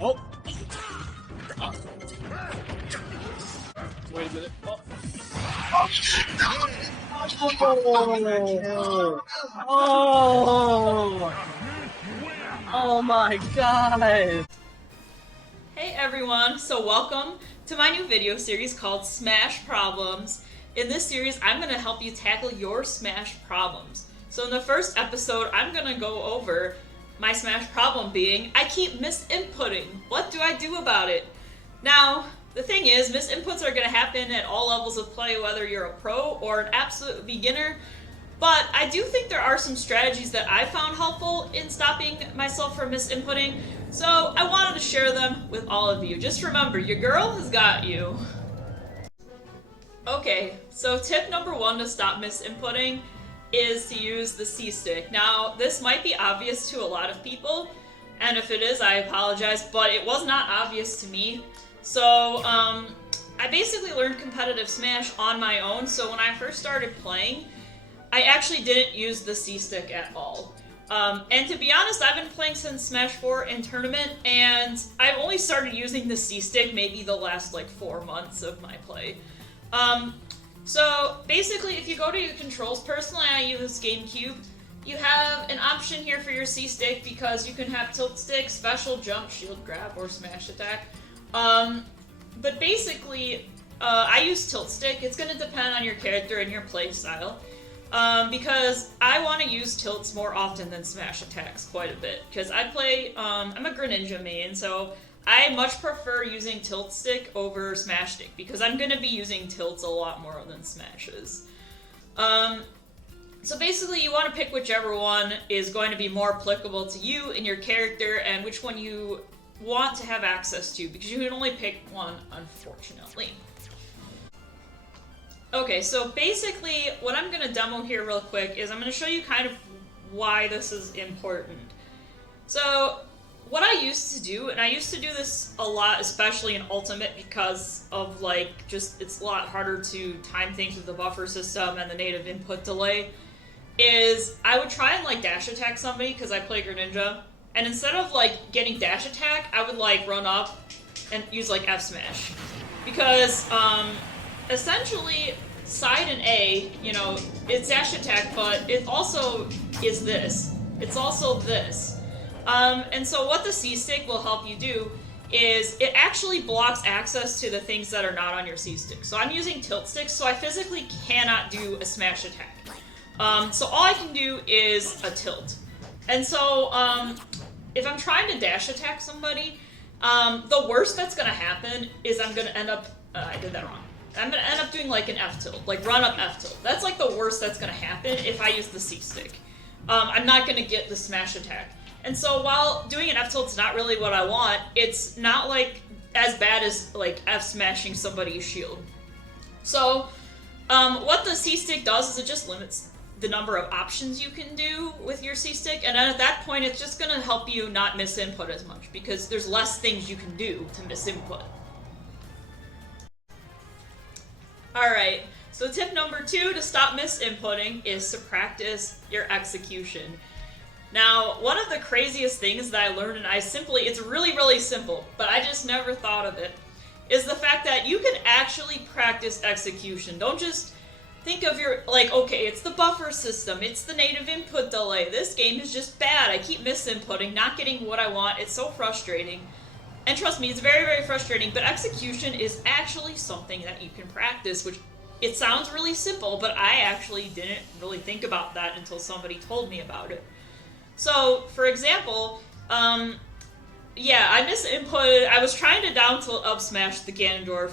Oh! Wait a minute. Oh! Oh! Oh my god! Hey everyone, so welcome to my new video series called Smash Problems. In this series, I'm going to help you tackle your Smash problems. So in the first episode, I'm going to go over my Smash problem being, I keep misinputting. What do I do about it? Now, the thing is, misinputs are going to happen at all levels of play, whether you're a pro or an absolute beginner. But I do think there are some strategies that I found helpful in stopping myself from misinputting, so I wanted to share them with all of you. Just remember, your girl has got you. Okay, so tip number one to stop misinputting is to use the C stick. Now, this might be obvious to a lot of people, and if it is, I apologize, but it was not obvious to me. So, I basically learned competitive Smash on my own, so when I first started playing, I actually didn't use the C-stick at all. And to be honest, I've been playing since Smash 4 in tournament, and I've only started using the C-stick maybe the last, 4 months of my play. So basically, if you go to your controls, personally I use GameCube, you have an option here for your C-stick because you can have tilt stick, special jump, shield grab, or smash attack. But basically, I use tilt stick. It's going to depend on your character and your play style. Because I want to use tilts more often than smash attacks quite a bit. Because I play, I'm a Greninja main, so I much prefer using tilt stick over smash stick, because I'm going to be using tilts a lot more than smashes. So basically you want to pick whichever one is going to be more applicable to you and your character, and which one you want to have access to, because you can only pick one, unfortunately. Okay, so basically what I'm going to demo here real quick is I'm going to show you kind of why this is important. So what I used to do, and I used to do this a lot, especially in Ultimate, because of just it's a lot harder to time things with the buffer system and the native input delay, is I would try and dash attack somebody because I play Greninja, and instead of getting dash attack, I would run up and use F smash, because essentially side and A, it's dash attack, but it also is this. It's also this. And so what the C-stick will help you do is it actually blocks access to the things that are not on your C-stick. So I'm using tilt sticks, so I physically cannot do a smash attack. So all I can do is a tilt. And so if I'm trying to dash attack somebody, the worst that's going to happen is I'm going to end up, I did that wrong. I'm going to end up doing an F tilt, run up F tilt. That's the worst that's going to happen if I use the C stick. I'm not going to get the smash attack. And so while doing an F tilt's not really what I want, it's not as bad as F smashing somebody's shield. So what the C stick does is it just limits the number of options you can do with your C stick, and then at that point it's just going to help you not misinput as much, because there's less things you can do to misinput. Alright, so tip number 2 to stop misinputting is to practice your execution. Now, one of the craziest things that I learned, and it's really, really simple, but I just never thought of it, is the fact that you can actually practice execution. Don't just think of okay, it's the buffer system, it's the native input delay, this game is just bad, I keep misinputting, not getting what I want, it's so frustrating. And trust me, it's very, very frustrating, but execution is actually something that you can practice, which it sounds really simple, but I actually didn't really think about that until somebody told me about it. So, for example, yeah, I misinputted, I was trying to down tilt up smash the Ganondorf.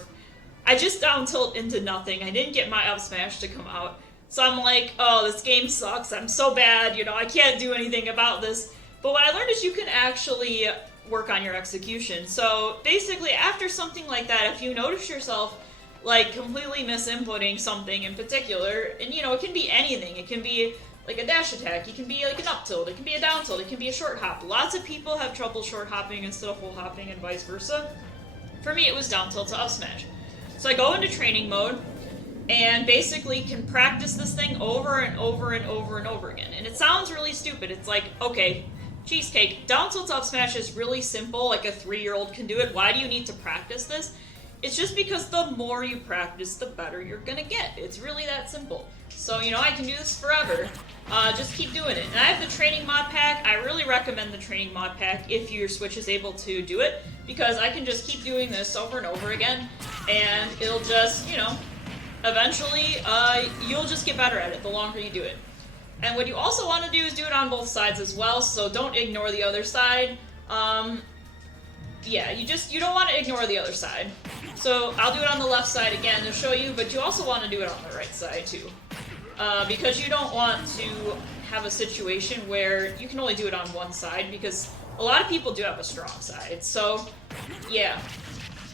I just down tilt into nothing, I didn't get my up smash to come out. So I'm oh, this game sucks, I'm so bad, I can't do anything about this. But what I learned is you can actually work on your execution. So basically, after something like that, if you notice yourself completely misinputting something in particular, and it can be anything, it can be a dash attack, it can be an up tilt, it can be a down tilt, it can be a short hop. Lots of people have trouble short hopping instead of full hopping and vice versa. For me, it was down tilt to up smash. So I go into training mode and basically can practice this thing over and over and over and over again. And it sounds really stupid. It's okay, Cheesecake, down tilt up smash is really simple, like a 3-year-old can do it. Why do you need to practice this? It's just because the more you practice, the better you're gonna get. It's really that simple. So, you know, I can do this forever. Just keep doing it. And I have the training mod pack. I really recommend the training mod pack if your Switch is able to do it, because I can just keep doing this over and over again, and it'll just, you know, eventually, you'll just get better at it the longer you do it. And what you also want to do is do it on both sides as well, so don't ignore the other side. Yeah, you don't want to ignore the other side. So I'll do it on the left side again to show you, but you also want to do it on the right side too. Because you don't want to have a situation where you can only do it on one side, because a lot of people do have a strong side, so yeah.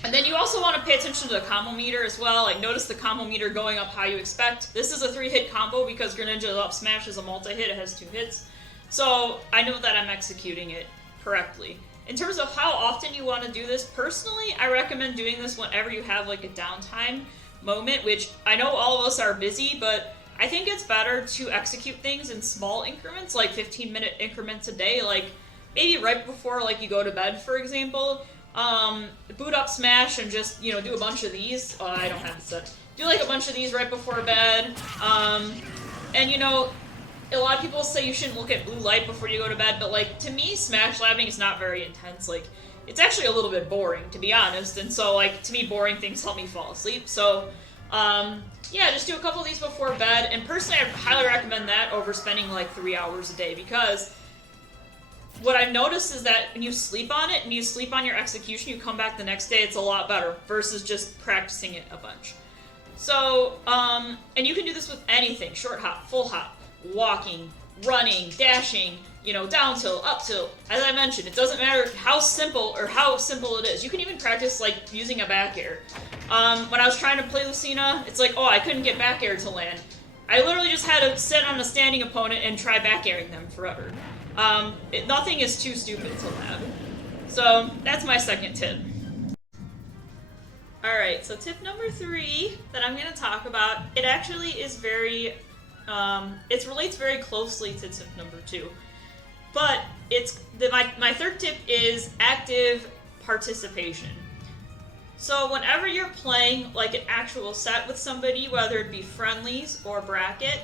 And then you also want to pay attention to the combo meter as well. Like, notice the combo meter going up how you expect. This is a 3-hit combo because Greninja Up Smash is a multi-hit. It has 2 hits. So I know that I'm executing it correctly. In terms of how often you want to do this, personally, I recommend doing this whenever you have like a downtime moment, which I know all of us are busy, but I think it's better to execute things in small increments, like 15-minute increments a day, like maybe right before like you go to bed, for example. Boot up Smash and just, you know, do a bunch of these. Oh, I don't have it set. Do like a bunch of these right before bed. And you know, a lot of people say you shouldn't look at blue light before you go to bed, but like, to me, Smash labbing is not very intense. Like, it's actually a little bit boring, to be honest. And so, like, to me, boring things help me fall asleep. So, yeah, just do a couple of these before bed. And personally, I highly recommend that over spending like 3 hours a day, because what I've noticed is that when you sleep on it and you sleep on your execution, you come back the next day, it's a lot better versus just practicing it a bunch. So, and you can do this with anything: short hop, full hop, walking, running, dashing, you know, down tilt, up tilt. As I mentioned, it doesn't matter how simple it is. You can even practice like using a back air. When I was trying to play Lucina, it's like, oh, I couldn't get back air to land. I literally just had to sit on a standing opponent and try back airing them forever. Nothing is too stupid to lab. So that's my second tip. Alright, so tip number 3 that I'm going to talk about, it actually is very, it relates very closely to tip number 2. But my third tip is active participation. So whenever you're playing like an actual set with somebody, whether it be friendlies or bracket,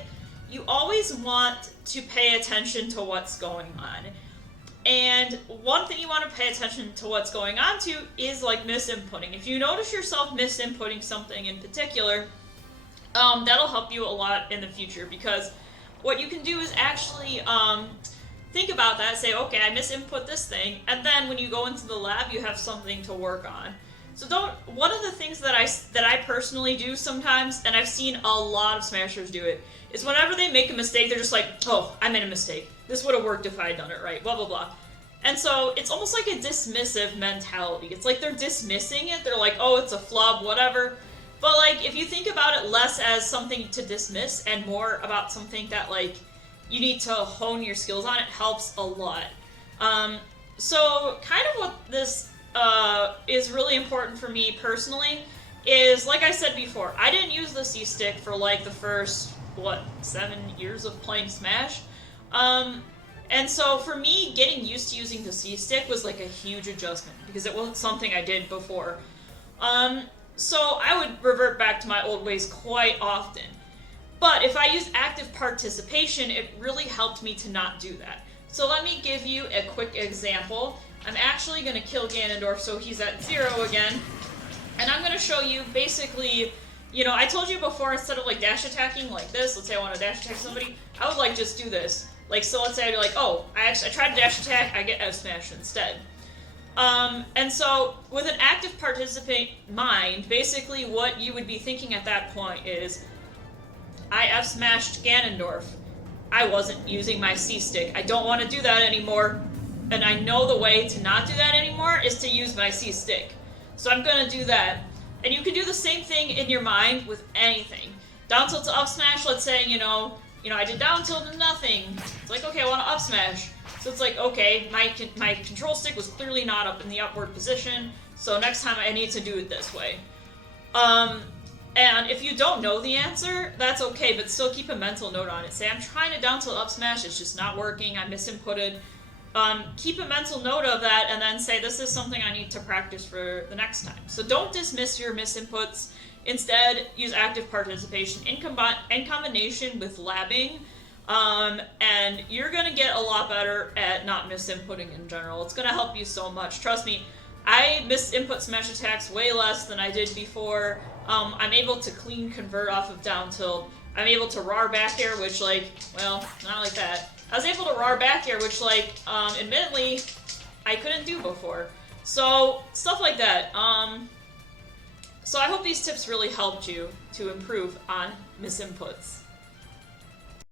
you always want to pay attention to what's going on. And one thing you want to pay attention to what's going on to is like misinputting. If you notice yourself misinputting something in particular, that'll help you a lot in the future, because what you can do is actually think about that, say, okay, I misinput this thing, and then when you go into the lab, you have something to work on. So one of the things that I personally do sometimes, and I've seen a lot of Smashers do it, is whenever they make a mistake, they're just like, oh, I made a mistake. This would have worked if I had done it right, blah, blah, blah. And so it's almost like a dismissive mentality. It's like they're dismissing it. They're like, oh, it's a flub, whatever. But like, if you think about it less as something to dismiss and more about something that like you need to hone your skills on, it helps a lot. So kind of what this is really important for me personally is, like I said before, I didn't use the C-Stick for like the first, 7 years of playing Smash? And so for me, getting used to using the C-Stick was like a huge adjustment, because it wasn't something I did before. So I would revert back to my old ways quite often. But if I use active participation, it really helped me to not do that. So let me give you a quick example. I'm actually going to kill Ganondorf, so he's at 0 again. And I'm going to show you basically, you know, I told you before, instead of like dash attacking like this, let's say I want to dash attack somebody, I would like just do this. Like, so let's say I'd be like, oh, I tried to dash attack, I get F-Smash instead. And so with an active participant mind, basically what you would be thinking at that point is, I F-Smashed Ganondorf. I wasn't using my C-Stick. I don't want to do that anymore. And I know the way to not do that anymore is to use my C-Stick. So I'm going to do that. And you can do the same thing in your mind with anything. Down tilt to up smash, let's say, you know, I did down tilt to nothing. It's like, okay, I want to up smash. So it's like, okay, my control stick was clearly not up in the upward position, so next time I need to do it this way. And if you don't know the answer, that's okay, but still keep a mental note on it. Say, I'm trying to down tilt up smash, it's just not working, I misinputted. keep a mental note of that and then say, this is something I need to practice for the next time. So don't dismiss your misinputs. Instead, use active participation in combination with labbing, and you're going to get a lot better at not misinputting in general. It's going to help you so much. Trust me, I misinput smash attacks way less than I did before. I'm able to clean convert off of down tilt. I'm able to RAR back air, which, like, well, not like that. I was able to RAR back air, which, like, admittedly, I couldn't do before. So, stuff like that. So I hope these tips really helped you to improve on misinputs.